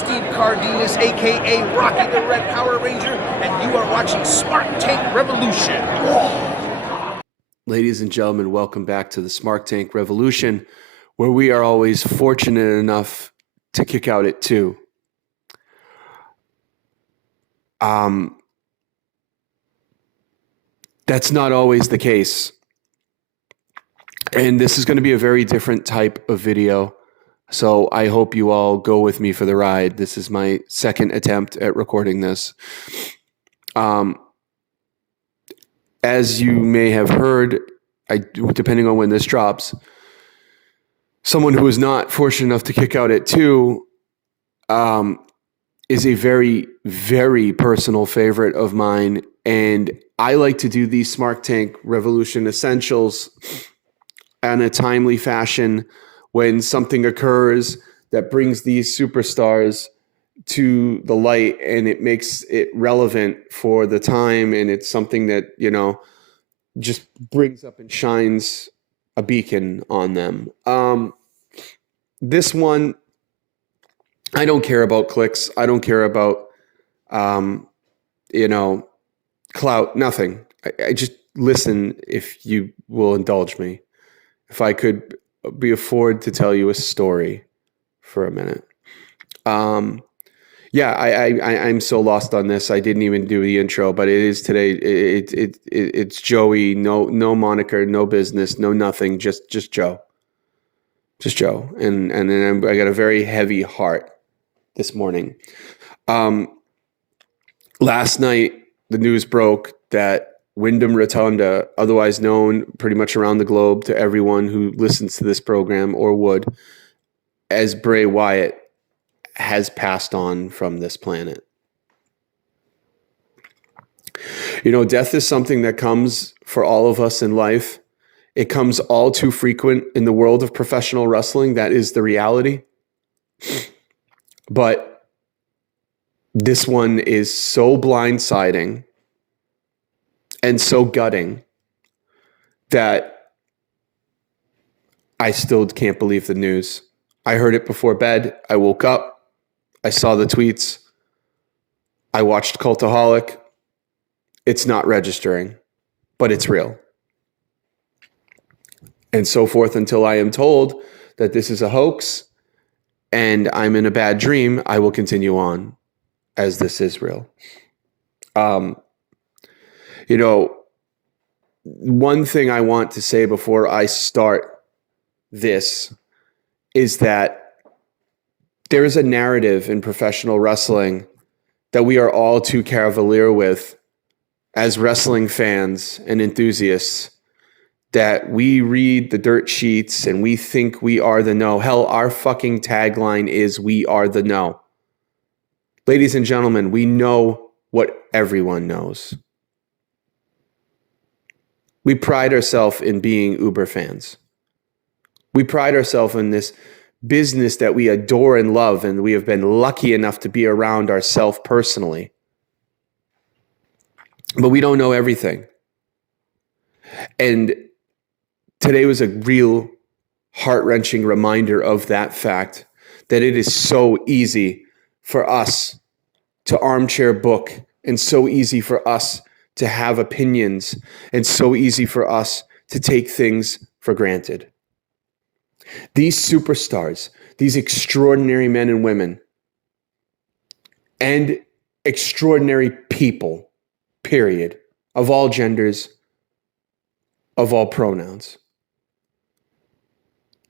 Steve Cardenas, a.k.a. Rocky the Red Power Ranger, and you are watching Smart Tank Revolution. Ladies and gentlemen, welcome back to the Smart Tank Revolution, where we are always fortunate enough to kick out at 2. That's not always the case. And this is going to be a very different type of video. So I hope you all go with me for the ride. This is my second attempt at recording this. As you may have heard, depending on when this drops, someone who is not fortunate enough to kick out at 2 is a very, very personal favorite of mine. And I like to do these Smart Tank Revolution Essentials in a timely fashion when something occurs that brings these superstars to the light and it makes it relevant for the time, and it's something that, you know, just brings up and shines a beacon on them. This one, I don't care about clicks. I don't care about, clout, nothing. I just listen if you will indulge me. If I could afford to tell you a story for a minute. I'm so lost on this. I didn't even do the intro, but it is today. It's Joey. No moniker, no business, no nothing. Just Joe. Just Joe. And then I got a very heavy heart this morning. Last night, the news broke that Windham Rotunda, otherwise known pretty much around the globe to everyone who listens to this program or would, as Bray Wyatt, has passed on from this planet. You know, death is something that comes for all of us in life. It comes all too frequent in the world of professional wrestling. That is the reality. But this one is so blindsiding and so gutting that I still can't believe the news. I heard it before bed. I woke up. I saw the tweets. I watched Cultaholic. It's not registering, but it's real. And so forth until I am told that this is a hoax and I'm in a bad dream, I will continue on as this is real. One thing I want to say before I start this is that there is a narrative in professional wrestling that we are all too cavalier with as wrestling fans and enthusiasts, that we read the dirt sheets and we think we are the know. Hell, our fucking tagline is "We are the know." Ladies and gentlemen, we know what everyone knows. We pride ourselves in being Uber fans. We pride ourselves in this business that we adore and love, and we have been lucky enough to be around ourselves personally. But we don't know everything. And today was a real heart-wrenching reminder of that fact, that it is so easy for us to armchair book, and so easy for us to have opinions, and so easy for us to take things for granted. These superstars, these extraordinary men and women, and extraordinary people, period, of all genders, of all pronouns,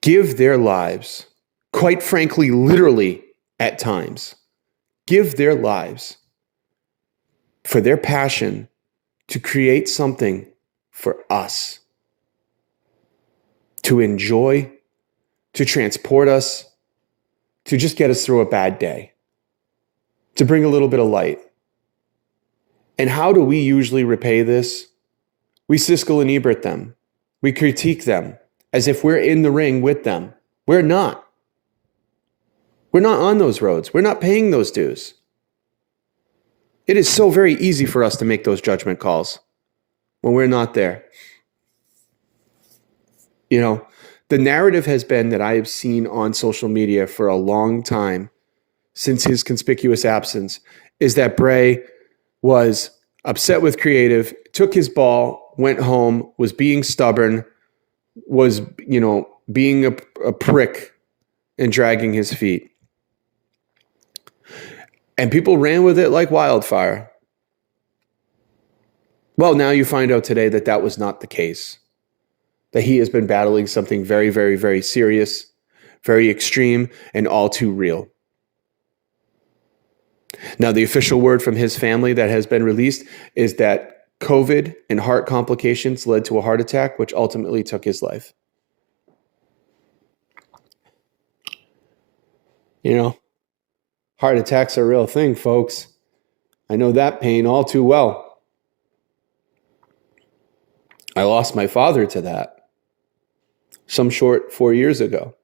give their lives, quite frankly, literally at times, give their lives for their passion to create something for us, to enjoy, to transport us, to just get us through a bad day, to bring a little bit of light. And how do we usually repay this? We Siskel and Ebert them. We critique them as if we're in the ring with them. We're not. We're not on those roads. We're not paying those dues. It is so very easy for us to make those judgment calls when we're not there. You know, the narrative has been that I have seen on social media for a long time since his conspicuous absence is that Bray was upset with creative, took his ball, went home, was being stubborn, was, being a prick and dragging his feet. And people ran with it like wildfire. Well, now you find out today that that was not the case. That he has been battling something very, very, very serious, very extreme, and all too real. Now, the official word from his family that has been released is that COVID and heart complications led to a heart attack, which ultimately took his life. Heart attacks are a real thing, folks. I know that pain all too well. I lost my father to that some short 4 years ago.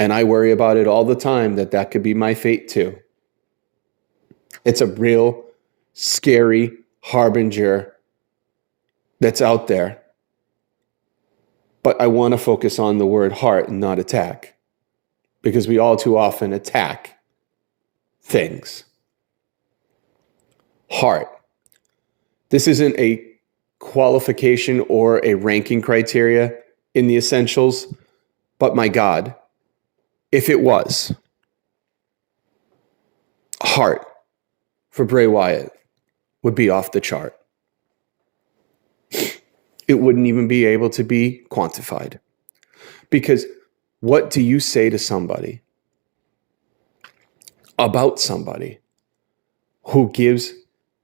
And I worry about it all the time that could be my fate too. It's a real scary harbinger that's out there. But I want to focus on the word heart and not attack, because we all too often attack things. Heart. This isn't a qualification or a ranking criteria in the essentials, but my God, if it was, heart for Bray Wyatt would be off the chart. It wouldn't even be able to be quantified. Because what do you say to somebody about somebody who gives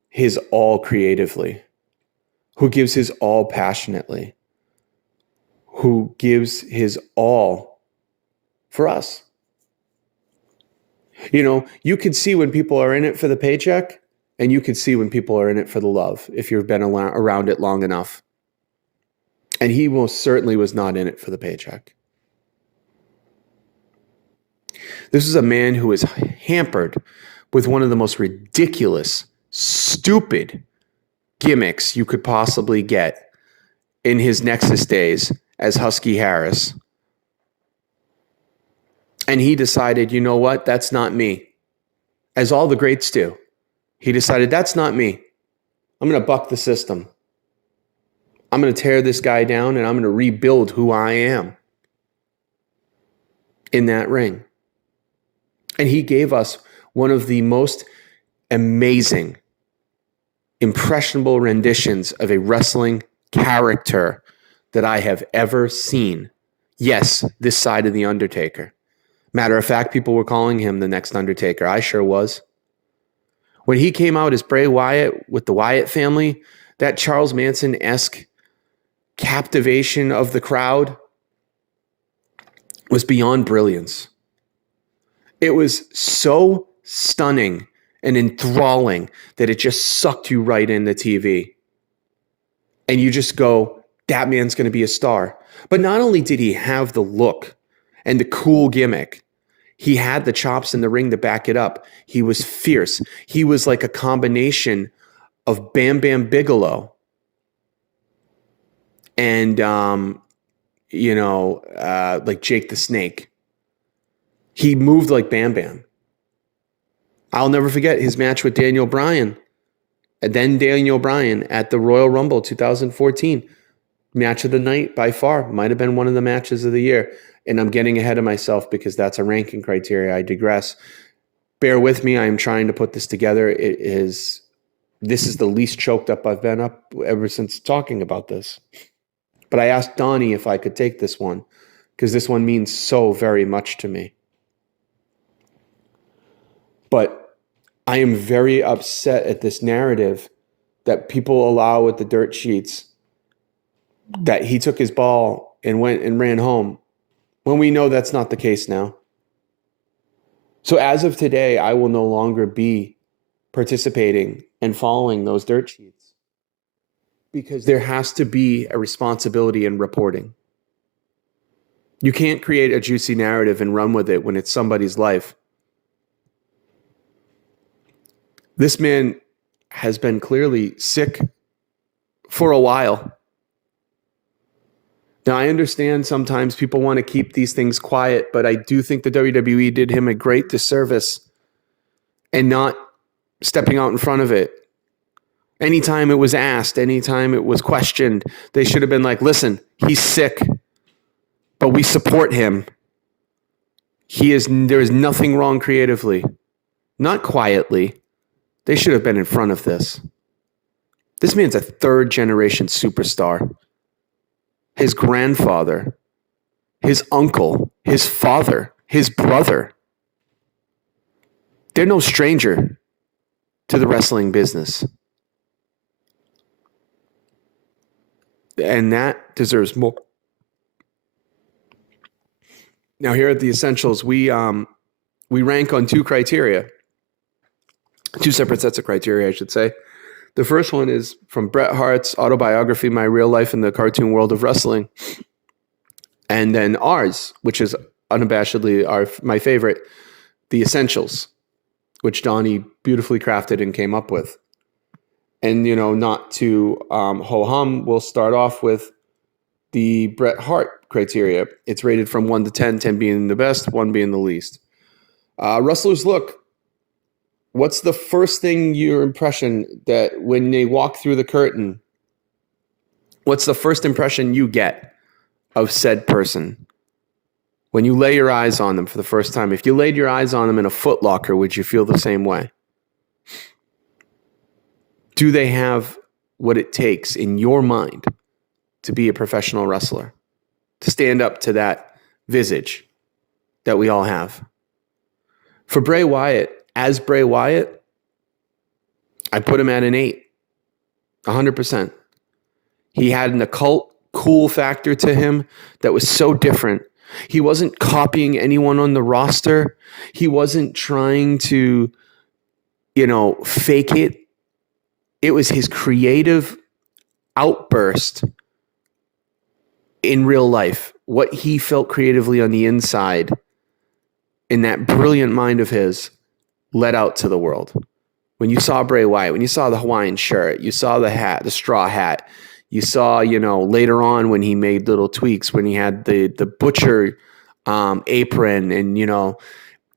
his all creatively, who gives his all passionately, who gives his all for us? You could see when people are in it for the paycheck, and you could see when people are in it for the love, if you've been around it long enough. And he most certainly was not in it for the paycheck. This is a man who is hampered with one of the most ridiculous, stupid gimmicks you could possibly get in his Nexus days as Husky Harris. And he decided, you know what? That's not me. As all the greats do. He decided, that's not me. I'm going to buck the system. I'm going to tear this guy down, and I'm going to rebuild who I am in that ring. And he gave us one of the most amazing, impressionable renditions of a wrestling character that I have ever seen. Yes, this side of The Undertaker. Matter of fact, people were calling him the next Undertaker. I sure was. When he came out as Bray Wyatt with the Wyatt family, that Charles Manson-esque captivation of the crowd was beyond brilliance. It was so stunning and enthralling that it just sucked you right into TV. And you just go, that man's going to be a star. But not only did he have the look and the cool gimmick, he had the chops in the ring to back it up. He was fierce. He was like a combination of Bam Bam Bigelow and, like Jake the Snake. He moved like Bam Bam. I'll never forget his match with Daniel Bryan. And then Daniel Bryan at the Royal Rumble 2014. Match of the night by far. Might have been one of the matches of the year. And I'm getting ahead of myself because that's a ranking criteria. I digress. Bear with me. I am trying to put this together. This is the least choked up I've been up ever since talking about this. But I asked Donnie if I could take this one because this one means so very much to me. But I am very upset at this narrative that people allow with the dirt sheets, that he took his ball and went and ran home, when we know that's not the case now. So as of today, I will no longer be participating and following those dirt sheets, because there has to be a responsibility in reporting. You can't create a juicy narrative and run with it when it's somebody's life. This man has been clearly sick for a while. Now, I understand sometimes people want to keep these things quiet, but I do think the WWE did him a great disservice and not stepping out in front of it. Anytime it was asked, anytime it was questioned, they should have been like, listen, he's sick, but we support him. There is nothing wrong creatively, not quietly. They should have been in front of this. This man's a third generation superstar. His grandfather, his uncle, his father, his brother. They're no stranger to the wrestling business. And that deserves more. Now, here at the Essentials, we rank on two criteria. Two separate sets of criteria, I should say. The first one is from Bret Hart's Autobiography, My Real Life in the Cartoon World of Wrestling. And then ours, which is unabashedly my favorite, The Essentials, which Donnie beautifully crafted and came up with. And, not to ho-hum, we'll start off with the Bret Hart criteria. It's rated from 1 to 10, 10 being the best, 1 being the least. Wrestlers look. What's the first thing, your impression, that when they walk through the curtain, what's the first impression you get of said person? When you lay your eyes on them for the first time, if you laid your eyes on them in a Foot Locker, would you feel the same way? Do they have what it takes in your mind to be a professional wrestler, to stand up to that visage that we all have? For Bray Wyatt, as Bray Wyatt, I put him at an 8, 100%. He had an occult cool factor to him that was so different. He wasn't copying anyone on the roster. He wasn't trying to, fake it. It was his creative outburst in real life, what he felt creatively on the inside in that brilliant mind of his let out to the world. When you saw Bray Wyatt, when you saw the Hawaiian shirt, you saw the hat, the straw hat, you saw, later on when he made little tweaks, when he had the butcher apron and,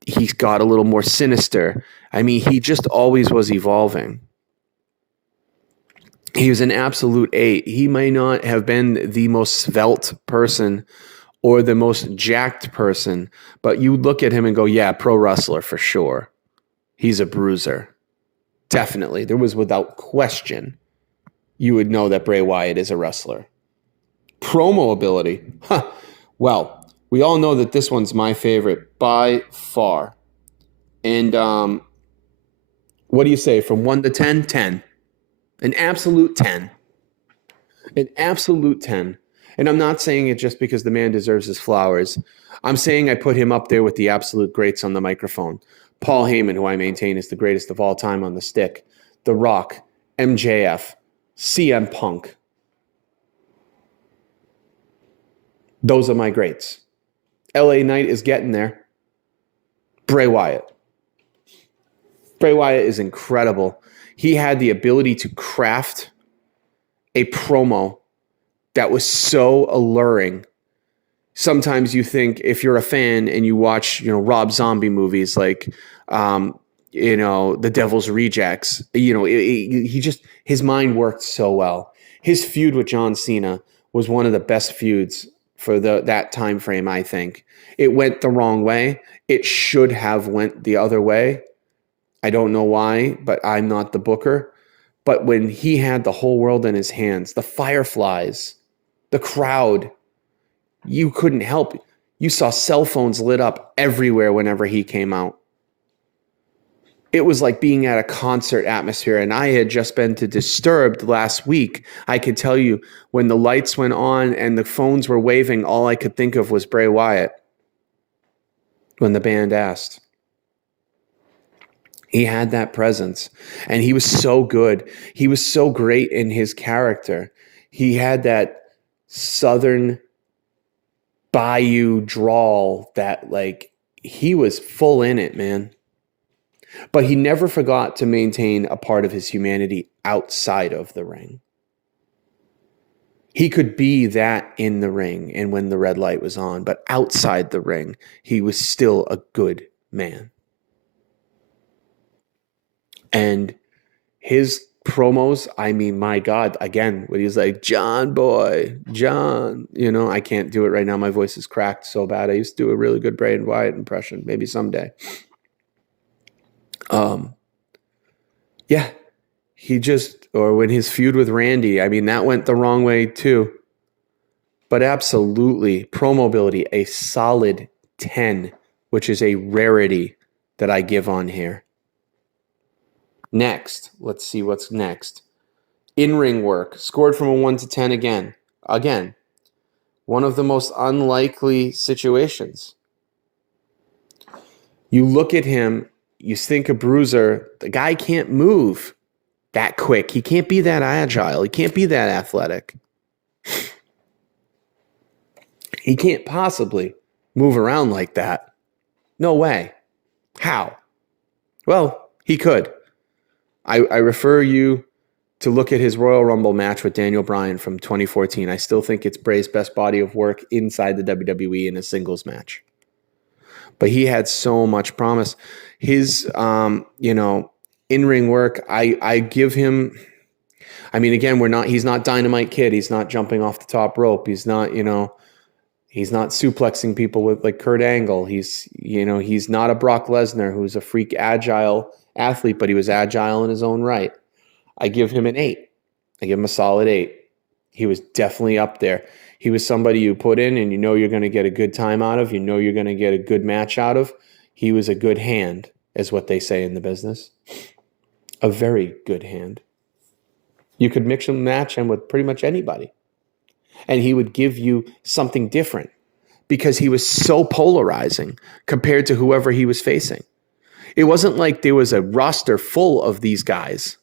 he got a little more sinister. I mean, he just always was evolving. He was an absolute 8. He may not have been the most svelte person or the most jacked person, but you look at him and go, yeah, pro wrestler for sure. He's a bruiser. Definitely. There was without question. You would know that Bray Wyatt is a wrestler. Promo ability. Well, we all know that this one's my favorite by far. And what do you say? From 1 to 10? 10. An absolute 10. An absolute 10. And I'm not saying it just because the man deserves his flowers. I'm saying I put him up there with the absolute greats on the microphone. Paul Heyman, who I maintain is the greatest of all time on the stick. The Rock, MJF, CM Punk. Those are my greats. LA Knight is getting there. Bray Wyatt. Bray Wyatt is incredible. He had the ability to craft a promo that was so alluring. Sometimes you think, if you're a fan and you watch, Rob Zombie movies like, The Devil's Rejects, his mind worked so well. His feud with John Cena was one of the best feuds for that time frame, I think. It went the wrong way. It should have went the other way. I don't know why, but I'm not the booker. But when he had the whole world in his hands, the fireflies, the crowd, you couldn't help it. You saw cell phones lit up everywhere whenever he came out. It was like being at a concert atmosphere. And I had just been to Disturbed last week. I could tell you, when the lights went on and the phones were waving, all I could think of was Bray Wyatt when the band asked. He had that presence, and he was so good. He was so great in his character. He had that Southern bayou drawl that, he was full in it, man. But he never forgot to maintain a part of his humanity outside of the ring. He could be that in the ring and when the red light was on, but outside the ring, he was still a good man. And his promos, I mean, my God, again, when he's like, John boy, John, I can't do it right now. My voice is cracked so bad. I used to do a really good Bray Wyatt impression, maybe someday. Yeah, or when his feud with Randy, I mean, that went the wrong way too. But absolutely, promo ability, a solid 10, which is a rarity that I give on here. Next, let's see what's next. In-ring work, scored from a 1 to 10 again. Again, one of the most unlikely situations. You look at him, you think a bruiser, the guy can't move that quick. He can't be that agile. He can't be that athletic. He can't possibly move around like that. No way. How? Well, he could. I refer you to look at his Royal Rumble match with Daniel Bryan from 2014. I still think it's Bray's best body of work inside the WWE in a singles match. But he had so much promise. His, in-ring work, I give him, I mean, again, he's not Dynamite Kid. He's not jumping off the top rope. He's not, he's not suplexing people with like Kurt Angle. He's not a Brock Lesnar who's a freak agile athlete, but he was agile in his own right. I give him an 8. I give him a solid 8. He was definitely up there. He was somebody you put in and you're going to get a good time out of. You're going to get a good match out of. He was a good hand, is what they say in the business. A very good hand. You could mix and match him with pretty much anybody. And he would give you something different because he was so polarizing compared to whoever he was facing. It wasn't like there was a roster full of these guys.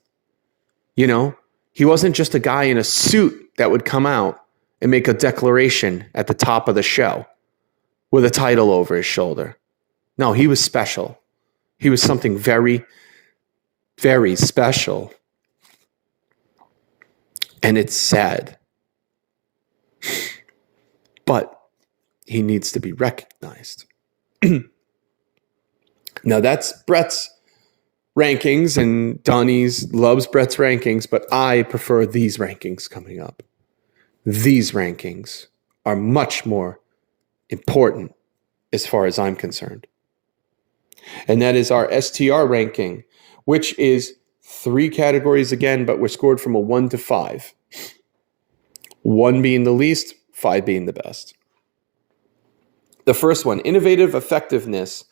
He wasn't just a guy in a suit that would come out and make a declaration at the top of the show with a title over his shoulder. No, he was special. He was something very, very special. And it's sad. But he needs to be recognized. Now that's Bret's rankings, and Donnie's loves Bret's rankings, but I prefer these rankings coming up. These rankings are much more important as far as I'm concerned. And that is our STR ranking, which is 3 categories again, but we're scored from a 1 to 5. 1 being the least, 5 being the best. The first one, innovative effectiveness.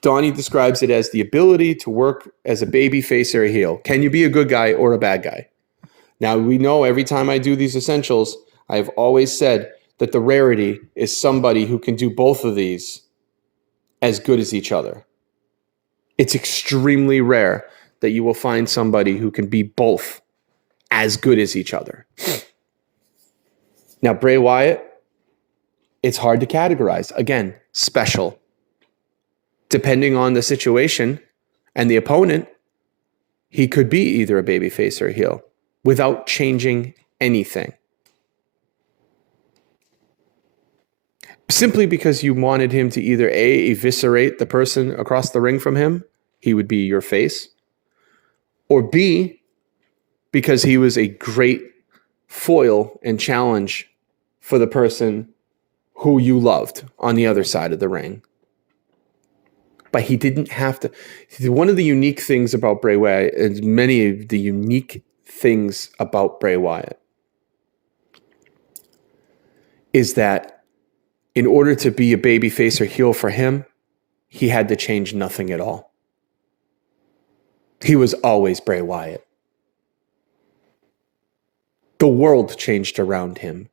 Donnie describes it as the ability to work as a baby face or a heel. Can you be a good guy or a bad guy? Now, we know every time I do these essentials, I've always said that the rarity is somebody who can do both of these as good as each other. It's extremely rare that you will find somebody who can be both as good as each other. Now, Bray Wyatt, it's hard to categorize. Again, special. Depending on the situation and the opponent, he could be either a babyface or a heel without changing anything. Simply because you wanted him to either A, eviscerate the person across the ring from him, he would be your face, or B, because he was a great foil and challenge for the person who you loved on the other side of the ring. But he didn't have to. One of the unique things about Bray Wyatt, and many of the unique things about Bray Wyatt, is that in order to be a babyface or heel for him, he had to change nothing at all. He was always Bray Wyatt. The world changed around him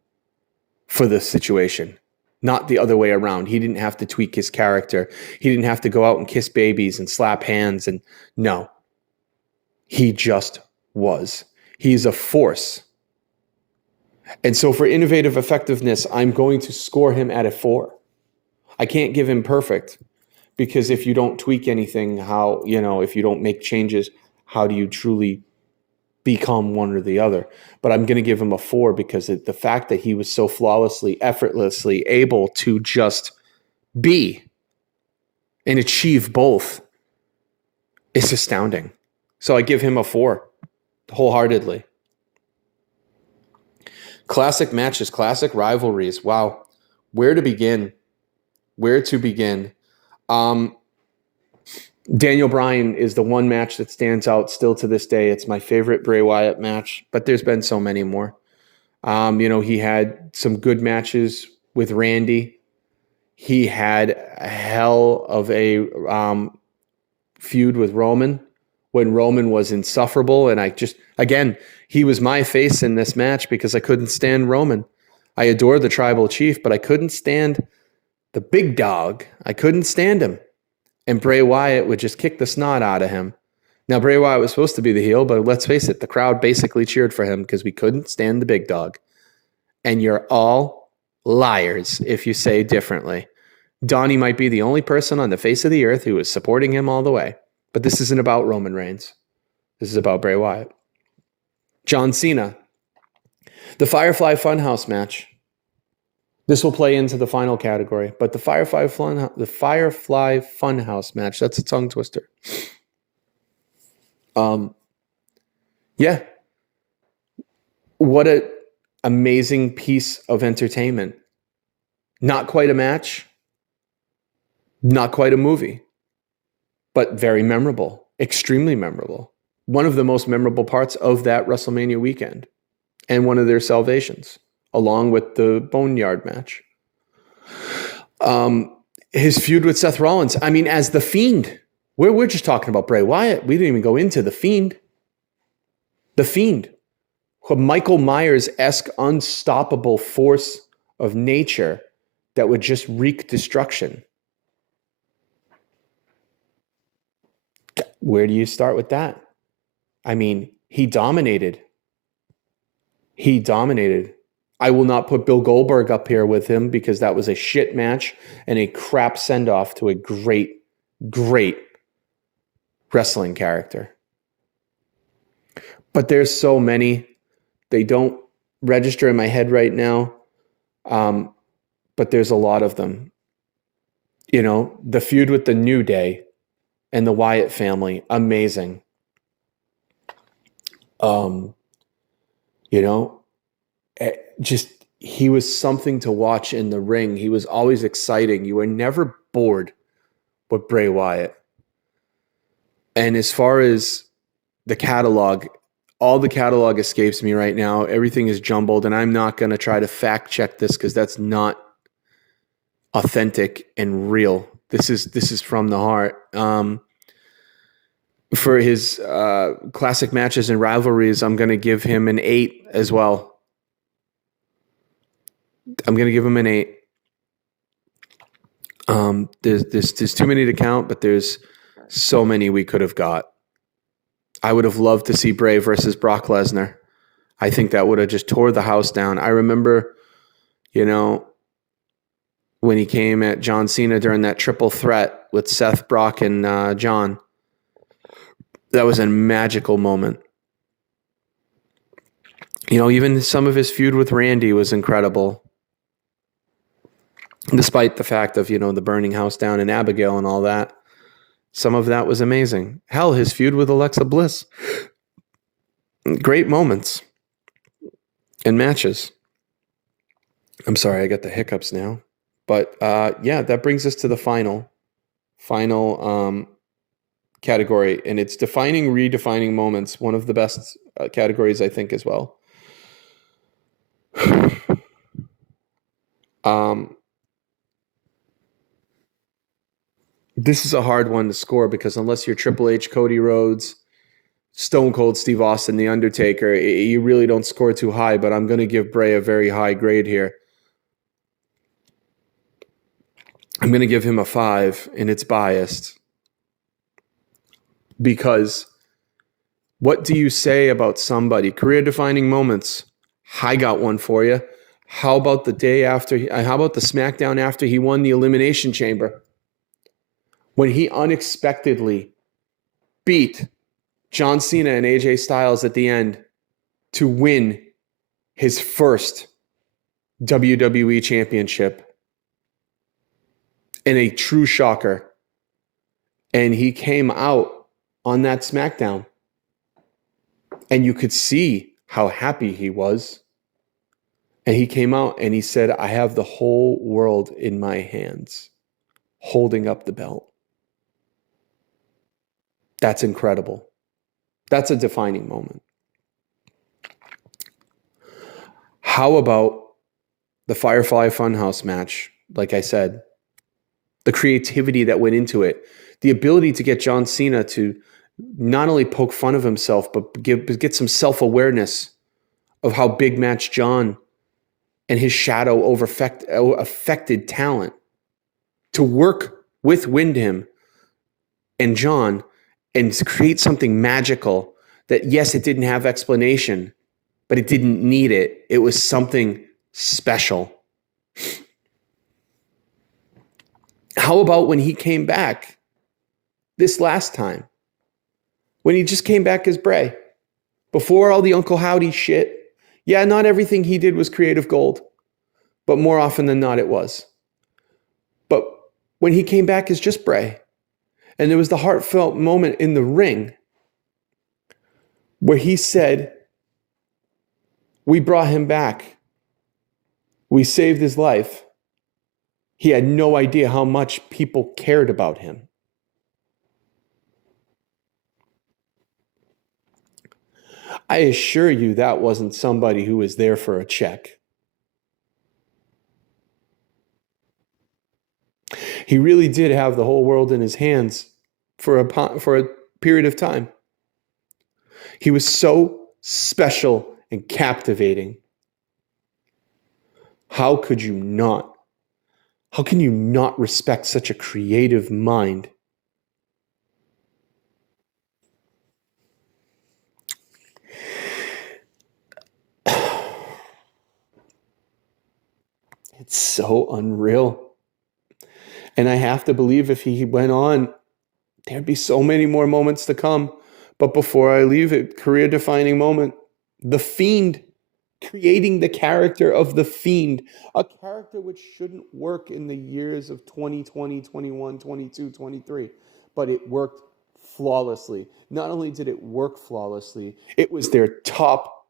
for the situation, not the other way around. He didn't have to tweak his character. He didn't have to go out and kiss babies and slap hands. And no, he just was. He's a force. And so for innovative effectiveness, I'm going to score him at a 4. I can't give him perfect because if you don't tweak anything, if you don't make changes, how do you truly become one or the other. But I'm going to give him a 4 because the fact that he was so flawlessly, effortlessly able to just be and achieve both is astounding. So I give him a 4 wholeheartedly. Classic matches, classic rivalries. Wow. Where to begin? Daniel Bryan is the one match that stands out still to this day. It's my favorite Bray Wyatt match, but there's been so many more. He had some good matches with Randy. He had a hell of a feud with Roman when Roman was insufferable. And he was my face in this match because I couldn't stand Roman. I adore the tribal chief, but I couldn't stand the big dog. I couldn't stand him. And Bray Wyatt would just kick the snot out of him. Now, Bray Wyatt was supposed to be the heel, but let's face it, the crowd basically cheered for him because we couldn't stand the big dog. And you're all liars if you say differently. Donnie might be the only person on the face of the earth who is supporting him all the way. But this isn't about Roman Reigns. This is about Bray Wyatt. John Cena. The Firefly Funhouse match. This will play into the final category, but the Firefly Funhouse match, that's a tongue twister. Yeah. What an amazing piece of entertainment. Not quite a match, not quite a movie, but very memorable, extremely memorable. One of the most memorable parts of that WrestleMania weekend and one of their salvations, along with the Boneyard match. His feud with Seth Rollins. I mean, as The Fiend. We're just talking about Bray Wyatt. We didn't even go into The Fiend. The Fiend. A Michael Myers-esque unstoppable force of nature that would just wreak destruction. Where do you start with that? I mean, he dominated. I will not put Bill Goldberg up here with him because that was a shit match and a crap send-off to a great, great wrestling character. But there's so many. They don't register in my head right now, but there's a lot of them. The feud with the New Day and the Wyatt family, amazing. He was something to watch in the ring. He was always exciting. You were never bored with Bray Wyatt. And as far as the catalog, all the catalog escapes me right now. Everything is jumbled, and I'm not going to try to fact check this because that's not authentic and real. This is from the heart. For his classic matches and rivalries, I'm going to give him an 8 as well. I'm going to give him an 8. There's too many to count, but there's so many we could have got. I would have loved to see Bray versus Brock Lesnar. I think that would have just tore the house down. I remember, when he came at John Cena during that triple threat with Seth, Brock, and John. That was a magical moment. Even some of his feud with Randy was incredible. Despite the fact of, the burning house down in Abigail and all that. Some of that was amazing. Hell, his feud with Alexa Bliss. Great moments and matches. I'm sorry, I got the hiccups now. But that brings us to the final category. And it's defining, redefining moments. One of the best categories, I think, as well. This is a hard one to score because unless you're Triple H, Cody Rhodes, Stone Cold Steve Austin, The Undertaker, you really don't score too high, but I'm going to give Bray a very high grade here. I'm going to give him a 5, and it's biased. Because what do you say about somebody? Career-defining moments. I got one for you. How about the SmackDown after he won the Elimination Chamber? When he unexpectedly beat John Cena and AJ Styles at the end to win his first WWE championship in a true shocker. And he came out on that SmackDown, and you could see how happy he was. And he came out and he said, I have the whole world in my hands, holding up the belt. That's incredible. That's a defining moment. How about the Firefly Funhouse match? Like I said, the creativity that went into it, the ability to get John Cena to not only poke fun of himself, but get some self-awareness of how Big Match John and his shadow affected talent, to work with Windham and John and to create something magical that, yes, it didn't have explanation, but it didn't need it. It was something special. How about when he came back this last time? When he just came back as Bray, before all the Uncle Howdy shit. Yeah, not everything he did was creative gold, but more often than not it was. But when he came back as just Bray, and there was the heartfelt moment in the ring where he said, we brought him back. We saved his life. He had no idea how much people cared about him. I assure you that wasn't somebody who was there for a check. He really did have the whole world in his hands for a period of time. He was so special and captivating. How can you not respect such a creative mind? It's so unreal. And I have to believe if he went on, there'd be so many more moments to come. But before I leave it, career-defining moment, The Fiend, creating the character of The Fiend, a character which shouldn't work in the years of 2020, 21, 22, 23, but it worked flawlessly. Not only did it work flawlessly, it was their top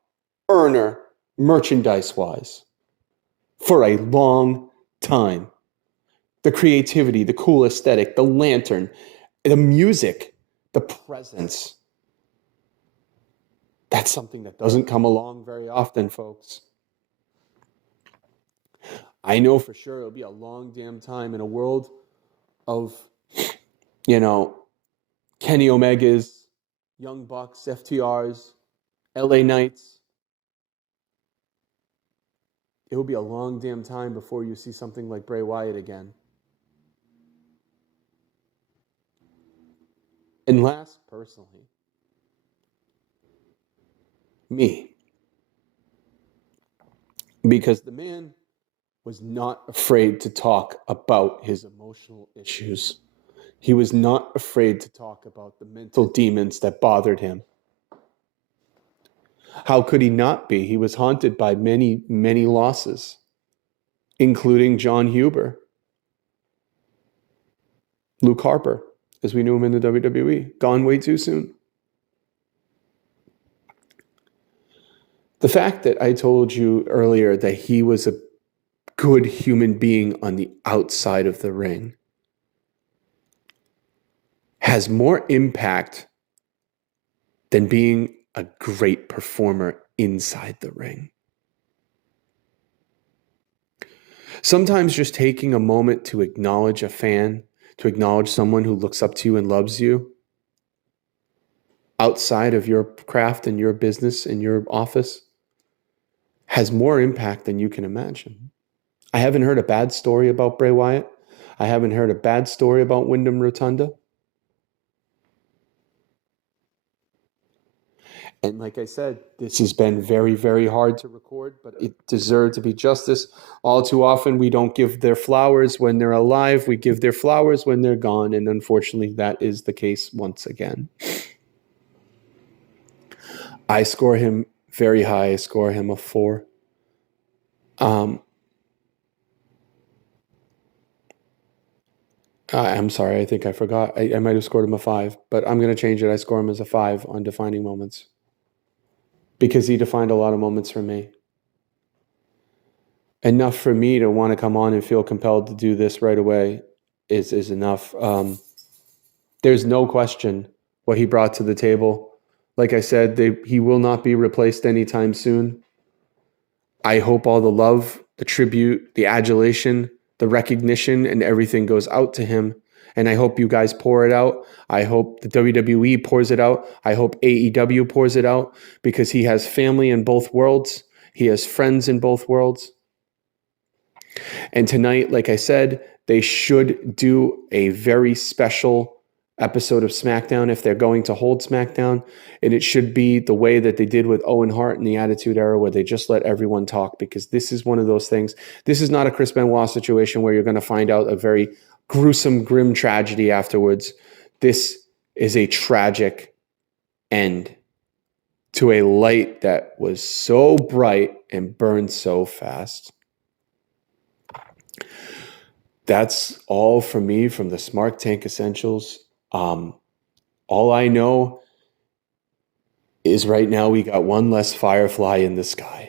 earner merchandise-wise for a long time. The creativity, the cool aesthetic, the lantern, the music, the presence. That's something that doesn't come along very often, folks. I know for sure it'll be a long damn time in a world of, Kenny Omegas, Young Bucks, FTRs, LA Knights. It will be a long damn time before you see something like Bray Wyatt again. And last, personally, me. Because the man was not afraid to talk about his emotional issues. He was not afraid to talk about the mental demons that bothered him. How could he not be? He was haunted by many, many losses, including John Huber, Luke Harper, as we knew him in the WWE, gone way too soon. The fact that I told you earlier that he was a good human being on the outside of the ring has more impact than being a great performer inside the ring. Sometimes just taking a moment to acknowledge a fan, to acknowledge someone who looks up to you and loves you outside of your craft and your business and your office has more impact than you can imagine. I haven't heard a bad story about Bray Wyatt. I haven't heard a bad story about Windham Rotunda. And like I said, this has been very, very hard to record, but it deserved to be justice. All too often, we don't give their flowers when they're alive. We give their flowers when they're gone. And unfortunately, that is the case once again. I score him very high. I score him a 4. I'm sorry. I think I forgot. I might have scored him a 5, but I'm going to change it. I score him as a 5 on defining moments because he defined a lot of moments for me. Enough for me to want to come on and feel compelled to do this right away is enough. There's no question what he brought to the table. Like I said, he will not be replaced anytime soon. I hope all the love, the tribute, the adulation, the recognition, and everything goes out to him. And I hope you guys pour it out. I hope the WWE pours it out. I hope AEW pours it out because he has family in both worlds. He has friends in both worlds. And tonight, like I said, they should do a very special episode of SmackDown if they're going to hold SmackDown. And it should be the way that they did with Owen Hart in the Attitude Era, where they just let everyone talk, because this is one of those things. This is not a Chris Benoit situation where you're going to find out a very gruesome, grim tragedy afterwards. This is a tragic end to a light that was so bright and burned so fast. That's all from me from the Smart Tank Essentials. All I know is right now we got one less firefly in the sky.